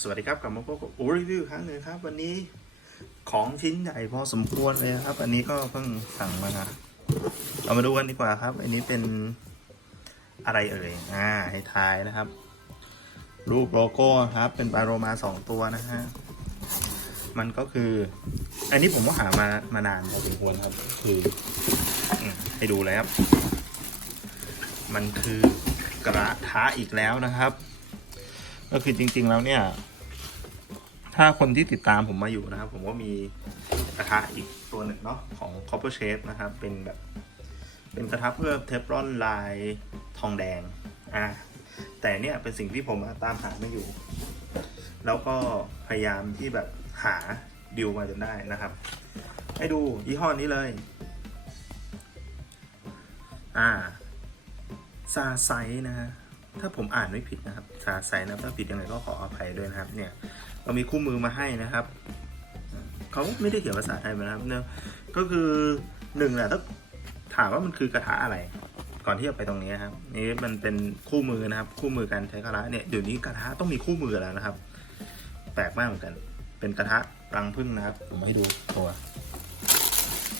สวัสดีครับกลับมาพบกับอูรีวิวครั้งหนึ่งครับ วันนี้ของชิ้นใหญ่พอสมควรเลยครับ อันนี้ก็เพิ่งสั่งมาเรามาดูกันดีกว่าครับ อันนี้เป็นอะไรเอ่ยอ่าให้ทายนะครับ รูปโลโก้ครับ เป็นปลาโรมาสองตัวนะฮะมันก็คือ อันนี้ผมก็หามามานานพอสมควรครับ คือให้ดูเลยครับ มันคือกระทะอีกแล้วนะครับ ก็คือจริง ๆ แล้วเนี่ย ถ้าคนที่ติดตามผมมาอยู่นะครับ ผมก็มีกระทะอีกตัวหนึ่งเนาะของ Copper Shape นะครับ เป็นแบบ เป็นกระทะเพื่อเทฟลอนลายทองแดงอ่าแต่เนี่ยเป็นสิ่งที่ผมตามหาไม่อยู่ แล้วก็พยายามที่แบบหาดิวมาจนได้นะครับ ให้ดูยี่ห้อนี้เลย อ่าซาไซนะฮะ ถ้าผมอ่านไม่ผิดนะครับซาไซนะถ้าผิดยังไงก็ขออภัยด้วยนะครับ เนี่ยเรามีคู่มือมาให้นะครับเขาไม่ได้เขียนภาษาไทยมานะครับเนี่ยก็คือหนึ่งแหละต้องถามว่ามันคือกระทะอะไร ก่อนที่จะไปตรงนี้ครับนี่มันเป็นคู่มือนะครับ คู่มือการใช้กระทะเนี่ยเดี๋ยวนี้กระทะต้องมีคู่มือแล้วนะครับ แปลกมากเหมือนกัน เป็นกระทะรังผึ้งนะครับ ผมให้ดูตัว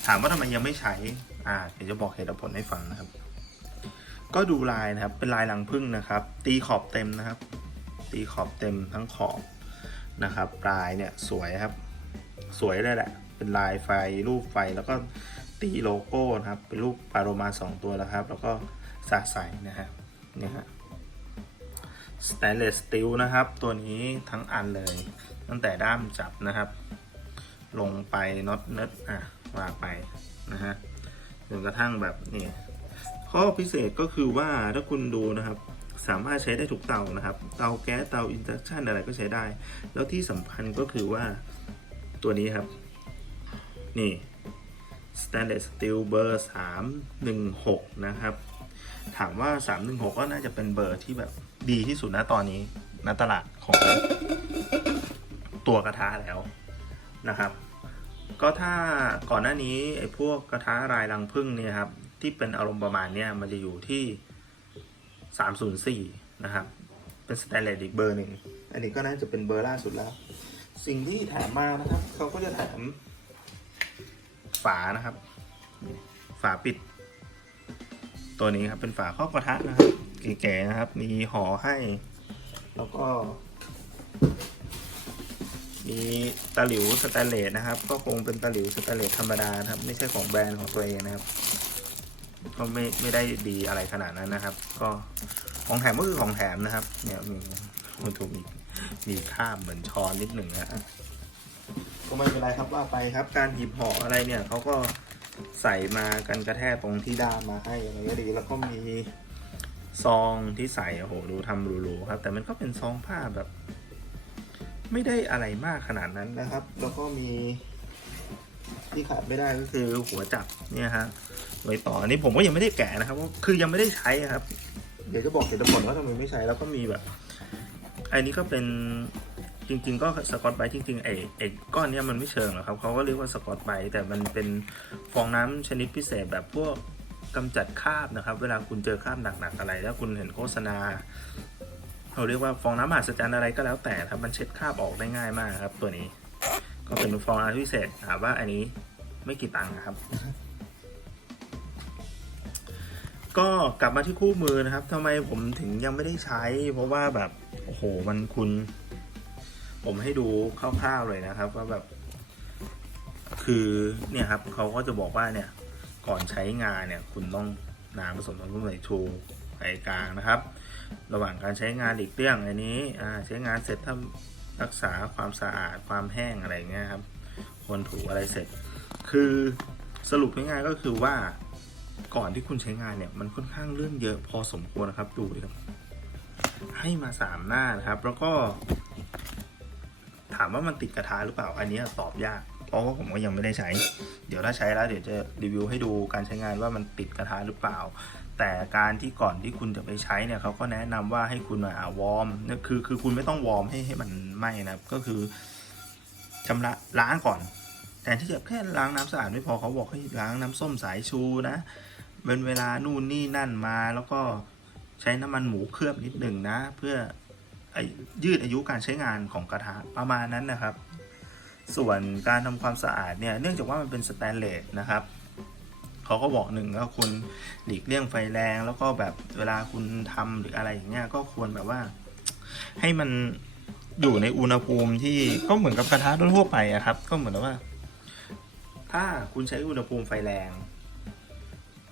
ถามว่าทำไมยังไม่ใช้ อ่าเดี๋ยวจะบอกเหตุผลให้ฟังนะครับ ก็ดูลายนะครับ เป็นลายรังผึ้งนะครับ ตีขอบเต็มนะครับ ตีขอบเต็มทั้งขอบนะครับลายเนี่ยสวยครับ สวยเลยแหละ เป็นลายไฟรูปไฟแล้วก็ตีโลโก้นะครับ เป็นรูปปลาโรมาสองตัวแล้วครับ แล้วก็สาใสนะฮะนี่ฮะสแตนเลสสตีลนะครับ ตัวนี้ทั้งอันเลย ตั้งแต่ด้ามจับนะครับ ลงไปน็อตเน็ตอะวางไปนะฮะจนกระทั่งแบบนี่ ข้อพิเศษก็คือว่าถ้าคุณดูนะครับสามารถใช้ได้ทุกเตานะครับ เตาแก๊ส เตาอินดักชันอะไรก็ใช้ได้ แล้วที่สำคัญก็คือว่าตัวนี้ครับ นี่ stainless steel เบอร์ 316 นะครับ ถามว่า 316 ก็น่าจะเป็นเบอร์ที่แบบดีที่สุดนะตอนนี้ณตลาดของตัวกระทะแล้วนะครับ ก็ถ้าก่อนหน้านี้ไอ้พวกกระทะลายรังผึ้งเนี่ยครับ ที่เป็นอารมณ์ประมาณนี้มันจะอยู่ที่ 304 นะครับ เป็นสแตนเลสอีกเบอร์หนึ่ง อันนี้ก็น่าจะเป็นเบอร์ล่าสุดแล้ว สิ่งที่แถมมานะครับ เขาก็จะแถมฝานะครับ ฝาปิด ตัวนี้ครับเป็นฝาครอบกระทะนะครับเก๋ๆนะครับ มีห่อให้ แล้วก็ มีตะหลิวสแตนเลสนะครับ ก็คงเป็นตะหลิวสแตนเลสธรรมดาครับ ไม่ใช่ของแบรนด์ของตัวเองนะครับ ก็ไม่ไม่ได้ดีอะไรขนาดนั้นนะครับ ก็ของแถมก็คือของแถมนะครับ เนี่ยมีมันถูกมีมีคราบเหมือนช้อนนิดหนึ่งนะฮะก็ไม่เป็นไรครับว่าไปครับ การหยิบห่ออะไรเนี่ยเขาก็ใส่มากันกระแทกตรงที่ด้ามมาให้อะไรก็ดีแล้วก็มีซองที่ใส่โอ้โหดูทำหรูๆครับ แต่มันก็เป็นซองผ้าแบบ ไม่ได้อะไรมากขนาดนั้นนะครับ แล้วก็มี ที่ขาดไม่ได้ก็คือหัวจับเนี่ยฮะไว้ต่ออันนี้ผมก็ยังไม่ได้แกะนะครับคือยังไม่ได้ใช้ครับ เดี๋ยวจะบอกเหตุผลว่าทำไมไม่ใช้แล้วก็มีแบบอันนี้ก็เป็นจริง ๆ ก็สกอตไบต์จริงๆไอ้ไอ้ก้อนเนี้ยมันไม่เชิงหรอกครับเขาก็เรียกว่าสกอตไบแต่มันเป็นฟองน้ำชนิดพิเศษแบบพวกกำจัดคราบนะครับ เวลาคุณเจอคราบหนักๆอะไร แล้วคุณเห็นโฆษณาเขาเรียกว่าฟองน้ำมหัศจรรย์อะไรก็แล้วแต่ครับมันเช็ดคราบออกได้ง่ายมากครับตัวนี้ ก็เป็นฟองน้ำพิเศษถามว่าอันนี้ไม่กี่ตังค์นะครับ ก็กลับมาที่คู่มือนะครับทำไมผมถึงยังไม่ได้ใช้ เพราะว่าแบบโอ้โหมันคุณ ผมให้ดูคร่าวๆเลยนะครับว่าแบบ คือเนี่ยครับเขาก็จะบอกว่าเนี่ย ก่อนใช้งานเนี่ย คุณต้องน้ำผสมน้ำส้มสายชูไข่กลางนะครับ ระหว่างการใช้งานหลีกเลี่ยงอันนี้อ่าใช้งานเสร็จถ้า รักษาความสะอาดความแห้งอะไรเงี้ยครับควรถูอะไรเสร็จ คือสรุปง่ายๆก็คือว่าก่อนที่คุณใช้งานเนี่ยมันค่อนข้างเรื่องเยอะพอสมควรนะครับดูดิครับ ให้มาสามหน้านะครับ แล้วก็ ถามว่ามันติดกระทะหรือเปล่าอันนี้ตอบยาก เพราะว่าผมก็ยังไม่ได้ใช้ เดี๋ยวถ้าใช้แล้วเดี๋ยวจะรีวิวให้ดูการใช้งานว่ามันติดกระทะหรือเปล่า แต่การที่ก่อนที่คุณจะไปใช้เนี่ยเขาก็แนะนำว่าให้คุณอ่าวอร์มนี่คือคือคุณไม่ต้องวอร์มให้ให้มันไหม้นะครับก็คือชำระล้างก่อน แต่ที่จะแค่ล้างน้ำสะอาดไม่พอเขาบอกให้ล้างน้ำส้มสายชูนะเป็นเวลานู่นนี่นั่นมาแล้วก็ใช้น้ำมันหมูเคลือบนิดหนึ่งนะ เพื่อยืดอายุการใช้งานของกระทะประมาณนั้นนะครับ ส่วนการทำความสะอาดเนี่ยเนื่องจากว่ามันเป็นสแตนเลสนะครับ เขาก็บอกหนึ่งก็คุณหลีกเลี่ยงไฟแรง แล้วก็แบบเวลาคุณทำหรืออะไรอย่างเงี้ยก็ควรแบบว่า ให้มันอยู่ในอุณหภูมิที่ก็เหมือนกับกระทะทั่วไปอะครับ ก็เหมือนว่า ถ้าคุณใช้อุณหภูมิไฟแรง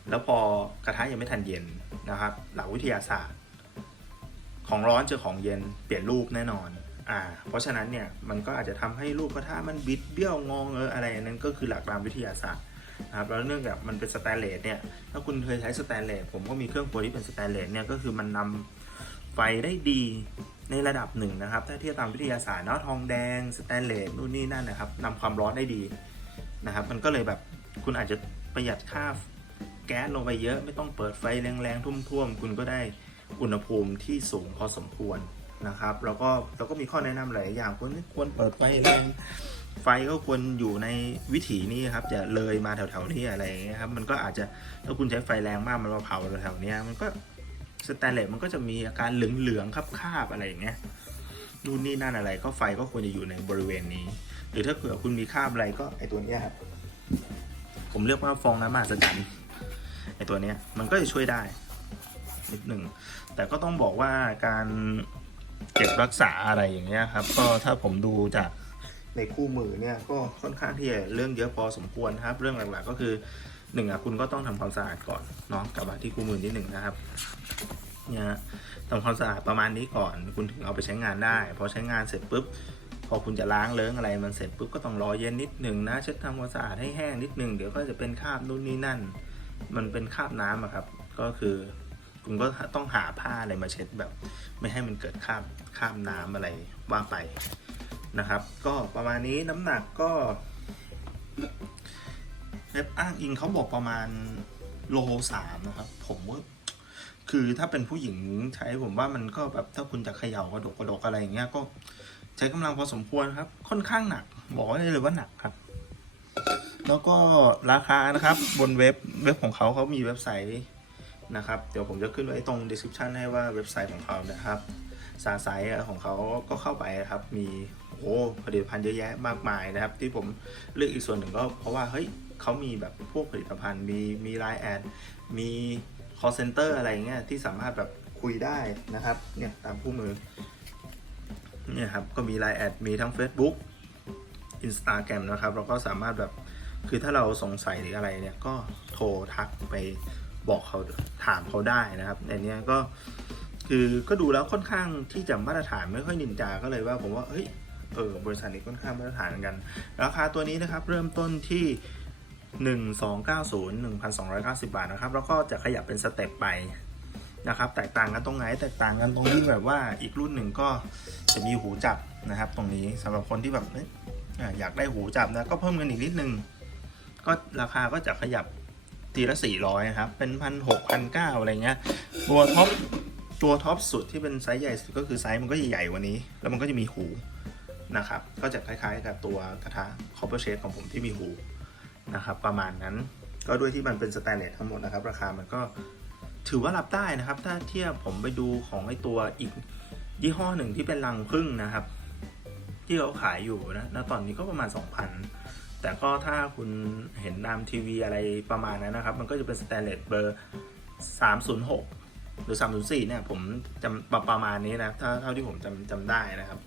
แล้วพอกระทะยังไม่ทันเย็นนะครับ หลักวิทยาศาสตร์ ของร้อนเจอของเย็นเปลี่ยนรูปแน่นอนอ่าเพราะฉะนั้นเนี่ยมันก็อาจจะทำให้รูปกระทะมันบิดเบี้ยวงองเอออะไรนั้นก็คือหลักตามวิทยาศาสตร์ นะครับแล้วเนื่องจากมันเป็นสแตนเลสเนี่ยถ้าคุณเคยใช้สแตนเลสผมก็มีเครื่องครัวที่เป็นสแตนเลสเนี่ยก็คือมันนำไฟได้ดีในระดับหนึ่งนะครับ ถ้าเทียบตามวิทยาศาสตร์เนาะทองแดงสแตนเลสนู่นนี่นั่นนะครับนำความร้อนได้ดีนะครับมันก็เลยแบบคุณอาจจะประหยัดค่าแก๊สลงไปเยอะไม่ต้องเปิดไฟแรงๆ ทุ่มๆ คุณก็ได้อุณหภูมิที่สูงพอสมควรนะครับ แล้วก็เราก็มีข้อแนะนำหลายอย่างควรควรเปิดไฟแรง ไฟก็ควรอยู่ในวิถีนี้ครับอย่าเลยมาแถวๆนี้อะไรอย่างเงี้ยครับมันก็อาจจะถ้าคุณใช้ไฟแรงมากมันมาเผาแถวๆนี้มันก็สแตนเลสมันก็จะมีอาการเหลืองๆคาบๆอะไรอย่างเงี้ยนู่นนี่นั่นอะไรก็ไฟก็ควรจะอยู่ในบริเวณนี้ หรือถ้าเกิดคุณมีคาบอะไรก็ไอตัวเนี้ยครับผมเรียกว่าฟองน้ำมหัศจรรย์ไอตัวเนี้ยมันก็จะช่วยได้นิดหนึ่งแต่ก็ต้องบอกว่าการเก็บรักษาอะไรอย่างเงี้ยครับ ก็ถ้าผมดูจาก ในคู่มือเนี่ยก็ค่อนข้างที่จะเรื่องเยอะพอสมควรครับ เรื่องหลักๆก็คือหนึ่งอะคุณก็ต้องทำความสะอาดก่อนเนาะกลับมาที่คู่มือนิดหนึ่งนะครับเนี่ยทำความสะอาดประมาณนี้ก่อน คุณถึงเอาไปใช้งานได้พอใช้งานเสร็จปุ๊บพอคุณจะล้างเลิ้งอะไรมันเสร็จปุ๊บก็ต้องรอเย็นนิดหนึ่งนะเช็ดทำความสะอาดให้แห้งนิดหนึ่งเดี๋ยวก็จะเป็นคราบนู่นนี่นั่น มันเป็นคราบน้ำอะครับ ก็คือคุณก็ต้องหาผ้าอะไรมาเช็ดแบบ ไม่ให้มันเกิดคราบคราบน้ำอะไรว่าไป นะครับ ก็ประมาณนี้น้ำหนักก็เว็บอ้างอิงเขาบอกประมาณโลสามนะครับ ผมว่าคือถ้าเป็นผู้หญิงใช้ผมว่ามันก็แบบถ้าคุณจะเขย่ากระดกกระดกอะไรอย่างเงี้ยก็ใช้กำลังพอสมควรครับ ค่อนข้างหนัก บอกได้เลยว่าหนักครับ แล้วก็ราคานะครับบนเว็บเว็บของเขาเขามีเว็บไซต์นะครับ เดี๋ยวผมจะขึ้นไว้ตรง description ให้ว่าเว็บไซต์ของเขานะครับซาไซต์ของเขาก็เข้าไปนะครับ มี โอ้ผลิตภัณฑ์เยอะแยะมากมายนะครับ ที่ผมเลือกอีกส่วนหนึ่งก็เพราะว่าเฮ้ยเขามีแบบพวกผลิตภัณฑ์มีมีไลน์แอดมี call center อะไรเงี้ยที่สามารถแบบคุยได้นะครับเนี่ยตามคู่มือเนี่ยครับก็มีไลน์แอดมีทั้ง Facebook Instagram นะครับเราก็สามารถแบบคือถ้าเราสงสัยหรืออะไรเนี่ยก็โทรทักไปบอกเขาถามเขาได้นะครับในนี้ก็คือก็ดูแล้วค่อนข้างที่จะมาตรฐานไม่ค่อยนินจาก็เลยว่าผมว่าเฮ้ย เออบริษัทนี้ค่อนข้างมาตรฐานเหมือนกัน ราคาตัวนี้นะครับเริ่มต้นที่ 1290 1,290 บาทนะครับ แล้วก็จะขยับเป็นสเต็ปไปนะครับ แตกต่างกันตรงไหน แตกต่างกันตรงที่แบบว่าอีกรุ่นหนึ่งก็จะมีหูจับนะครับ ตรงนี้สำหรับคนที่แบบอยากได้หูจับนะก็เพิ่มเงินอีกนิดนึง ก็ราคาก็จะขยับทีละ 400นะครับ เป็นพันหกพันเก้าอะไรเงี้ย ตัวท็อปตัวท็อปสุดที่เป็นไซส์ใหญ่สุดก็คือไซส์มันก็ใหญ่กว่านี้ แล้วมันก็จะมีหู นะครับ ก็จะคล้ายๆ กับตัวกระทะคอปเปอร์เชดของผมที่มีหูนะครับประมาณนั้นก็ด้วยที่มันเป็นสแตนเลสทั้งหมดนะครับ ราคามันก็ถือว่ารับได้นะครับ ถ้าเทียบผมไปดูของไอตัวอีกยี่ห้อหนึ่งที่เป็นรังพึ่งนะครับ ที่เขาขายอยู่นะณตอนนี้ก็ประมาณ 2,000 แต่ก็ถ้าคุณเห็นตามทีวีอะไรประมาณนั้นนะครับ มันก็จะเป็นสแตนเลสเบอร์ 306 หรือ 304 เนี่ยผมจำประประมาณนี้นะถ้าเท่าที่ผมจำจำได้นะครับ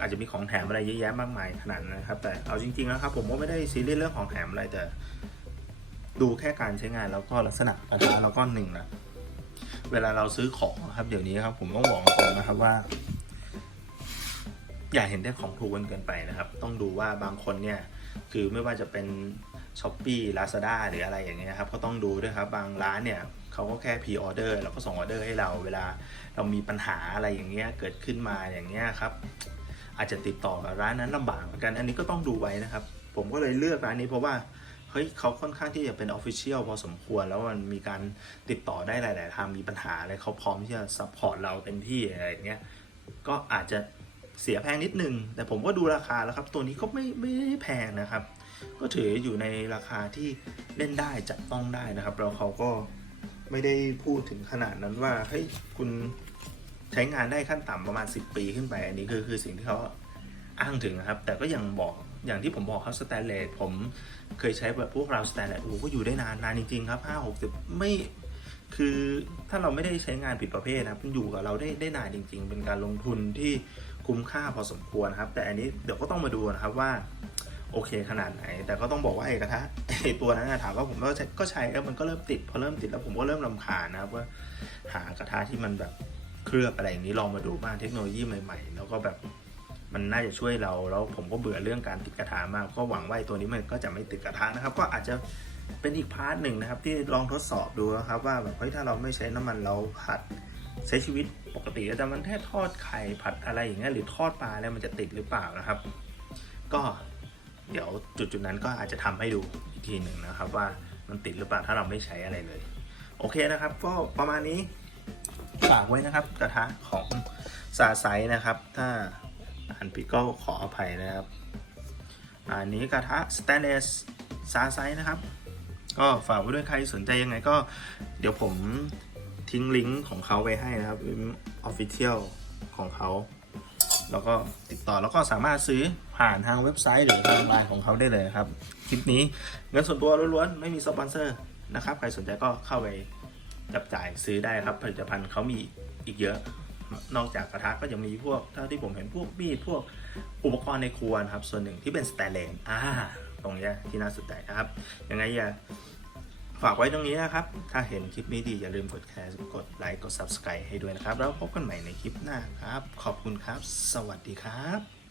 อาจจะมีของแถมอะไรเยอะแยะมากมายขนาดนั้นนะครับ แต่เอาจริงๆนะครับผมก็ไม่ได้ซีเรียสเรื่องของแถมอะไรแต่ ดูแค่การใช้งานแล้วก็ลักษณะปัญหาแล้วก็หนึ่งนะเวลาเราซื้อของครับเดี๋ยวนี้ครับผมต้องบอกตรงนะครับว่า อย่าเห็นได้ของถูกกันเกินไปนะครับ ต้องดูว่าบางคนเนี่ยคือไม่ว่าจะเป็น s h อ p e e Lazada หรืออะไรอย่างเงี้ยครับก็ต้องดูด้วยครับบางร้านเนี่ยเขาก็แค่พ r ออเดอร์แล้วก็ส่งออเดอร์ให้เราเวลาเรามีปัญหาอะไรอย่างเงี้ยเกิดขึ้นมาอย่างเงี้ยครับ อาจจะติดต่อกับร้านนั้นลำบากเหมือนกัน อันนี้ก็ต้องดูไว้นะครับ ผมก็เลยเลือกร้านนี้เพราะว่าเฮ้ยเขาค่อนข้างที่จะเป็นออฟฟิเชียลพอสมควร แล้วมันมีการติดต่อได้หลาย ๆ ทางมีปัญหาอะไรเขาพร้อมที่จะซัพพอร์ตเราเต็มที่อะไรอย่างเงี้ยก็อาจจะเสียแพงนิดนึง แต่ผมก็ดูราคาแล้วครับ ตัวนี้ก็ไม่ไม่ได้แพงนะครับ ก็ถืออยู่ในราคาที่เล่นได้จับต้องได้นะครับ แล้วเขาก็ไม่ได้พูดถึงขนาดนั้นว่าเฮ้ยคุณ ใช้งานได้ขั้นต่ำประมาณ 10 ปีขึ้นไป อันนี้คือคือสิ่งที่เขาอ้างถึงนะครับ แต่ก็ยังบอกอย่างที่ผมบอกครับสแตนเลสผมเคยใช้แบบพวกเราสแตนเลสโอ้โหก็อยู่ได้นานนานจริงๆครับห้าหกสิบไม่คือถ้าเราไม่ได้ใช้งานผิดประเภทนะครับมันอยู่กับเราได้ได้นานจริง ๆ เป็นการลงทุนที่คุ้มค่าพอสมควรครับ แต่อันนี้เดี๋ยวก็ต้องมาดูนะครับว่าโอเคขนาดไหน แต่ก็ต้องบอกว่าไอ้กระทะไอ้ตัวนั้นนะถามว่าผมก็ใช้ก็ใช้แล้วมันก็เริ่มติดพอเริ่มติดแล้วผมก็เริ่มลำคาญนะครับว่าหากระทะที่มันแบบ ลือบอะไรอย่างนี้ลองมาดูบ้างเทคโนโลยีใหม่ๆ แล้วก็แบบมันน่าจะช่วยเราแล้วผมก็เบื่อเรื่องการติดกระทะมากก็หวังว่าตัวนี้มันก็จะไม่ติดกระทะนะครับ ก็อาจจะเป็นอีกพาร์ทหนึ่งนะครับ ที่ลองทดสอบดูนะครับ ว่าแบบเฮ้ยถ้าเราไม่ใช้น้ำมันเราผัดใช้ชีวิตปกติก็จะมันแค่ทอดไข่ผัดอะไรอย่างเงี้ยหรือทอดปลาแล้วมันจะติดหรือเปล่านะครับ ก็เดี๋ยวจุดจุดๆนั้นก็อาจจะทำให้ดูอีกทีหนึ่งนะครับ ว่ามันติดหรือเปล่าถ้าเราไม่ใช้อะไรเลย โอเคนะครับ ก็ประมาณนี้ ฝากไว้นะครับ กระทะของซาไซนะครับ ถ้าอ่านผิดก็ขออภัยนะครับ อันนี้กระทะสแตนเลสซาไซนะครับ ก็ฝากไว้ด้วยใครสนใจยังไงก็ เดี๋ยวผมทิ้งลิงก์ของเขาไว้ให้นะครับออฟฟิเชียลของเขา แล้วก็ติดต่อแล้วก็สามารถซื้อผ่านทางเว็บไซต์หรือทางไลน์ของเขาได้เลยครับ คลิปนี้เงินส่วนตัวล้วนๆ ไม่มีสปอนเซอร์นะครับ ใครสนใจก็เข้าไป จับจ่ายซื้อได้ครับ ผลิตภัณฑ์เขามีอีกเยอะ นอกจากกระทะก็ยังมีพวกเท่าที่ผมเห็นพวกมีดพวกอุปกรณ์ในครัวนะครับ ส่วนหนึ่งที่เป็นสแตนเลสอ่าตรงนี้ที่น่าสนใจนะครับ ยังไงอย่าฝากไว้ตรงนี้นะครับ ถ้าเห็นคลิปนี้ดีอย่าลืมกดแชร์ กดไลค์ กด subscribe ให้ด้วยนะครับ แล้วพบกันใหม่ในคลิปหน้าครับ ขอบคุณครับ สวัสดีครับ